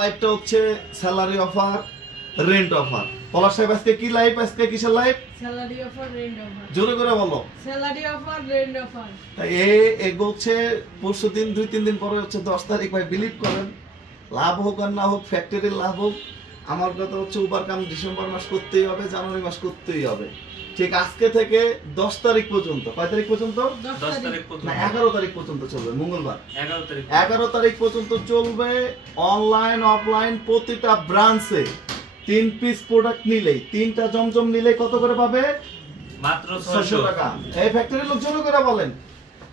লাইভটা হচ্ছে salary offer, rent offer. পলাশ সাহেব আজকে কি লাইভ? আজকে কিসের live? Salary offer, rent offer. জোরে করে বলো। Salary offer, rent offer. এগোচ্ছে পরশুদিন 2-3 দিন পরে হচ্ছে 10 তারিখ। ভাই বিলিভ করেন, লাভ হোক আর না হোক, ফ্যাক্টরির লাভ হোক, আমার কথা হচ্ছে ওভারকাম ডিসেম্বর মাস করতেই হবে, জানুয়ারি মাস করতেই হবে। ঠিক আজকে থেকে 10 তারিখ পর্যন্ত, কয় তারিখ পর্যন্ত? 10 তারিখ পর্যন্ত না 11 তারিখ পর্যন্ত চলবে, মঙ্গলবার 11 তারিখ পর্যন্ত চলবে। অনলাইন অফলাইন প্রতিটা ব্রাঞ্চে 3 পিস প্রোডাক্ট নিলেই, 3টা জমজম নিলেই কত করে পাবে? মাত্র 600 টাকা। এই ফ্যাক্টরির লোক জোরে করে বলেন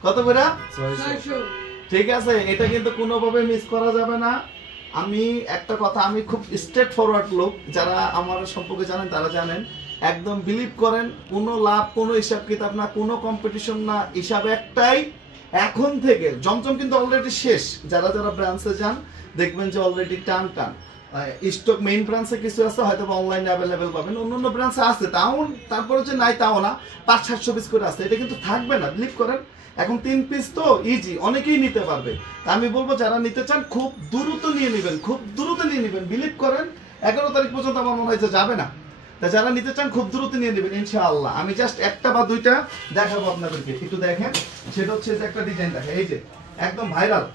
কত করে? 600। ঠিক আছে, এটা কিন্তু কোনোভাবে মিস করা যাবে না। আমি একটা কথা, আমি খুব স্ট্রেট ফরওয়ার্ড লোক, যারা আমার সম্পর্কে জানেন তারা জানেন, একদম বিলিভ করেন, কোনো লাভ, কোনো হিসাব কিতাব না, কোনো কম্পিটিশন না, হিসাব একটাই, এখন থেকে জমজম কিন্তু অলরেডি শেষ। যারা যারা ব্রাঞ্চে যান দেখবেন যে অলরেডি টান স্টক মেইন ব্রাঞ্চে কিছু আছে, হয়তো অনলাইনে অ্যাভেলেবেল পাবেন, অন্য ব্রাঞ্চে আছে, তাও তারপরে যে নাই তাও না, 500-700 পিস করে আছে। এটা কিন্তু থাকবে না, বিলিভ করেন। এখন 3 পিস তো ইজি, অনেকেই নিতে পারবে। তা আমি বলবো যারা নিতে চান খুব দ্রুত নিয়ে নেবেন, খুব দ্রুত নিয়ে নেবেন। বিলিভ করেন 11 তারিখ পর্যন্ত আমার মনে হয় যে যাবে না। তা যারা নিতে চান খুব দ্রুত নিয়ে নেবেন ইনশাআল্লাহ। আমি জাস্ট একটা বা দুইটা দেখাবো আপনাদেরকে, একটু দেখেন। সেটা হচ্ছে যে একটা ডিজাইন দেখে, এই যে একদম ভাইরাল,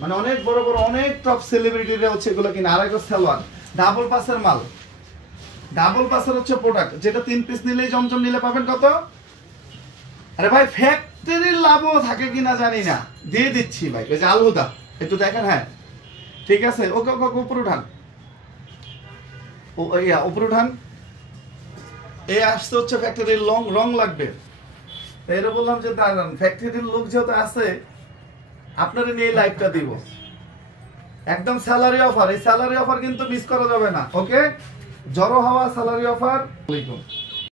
মানে অনেক বড় বড় অনেক টপ সেলিব্রিটিরা হচ্ছে এগুলো কিনে। আড়াইগো সালোয়ার, ডাবল পাসের মাল, ডাবল পাসের হচ্ছে প্রোডাক্ট, যেটা 3 পিস নিলেই জমজম নিলে পাবেন কত? আরে ভাই ফ্যাক্টরির লাভও থাকে কিনা জানি না, দিয়ে দিচ্ছি ভাই। ওই যে আলহুদা, একটু দেখেন। হ্যাঁ ঠিক আছে, ওকে ওকে উপরে উঠান, উপরে উঠান। এই আসতে হচ্ছে ফ্যাক্টরির রং লাগবে। এরা বললাম যে দাঁড়ান, ফ্যাক্টরির লোক যেহেতু আছে, আপনারা নিয়ে লাইভটা দিব। একদম স্যালারি অফার, এই স্যালারি অফার কিন্তু মিস করা যাবে না। ওকে, জড়ো হওয়া স্যালারি অফার।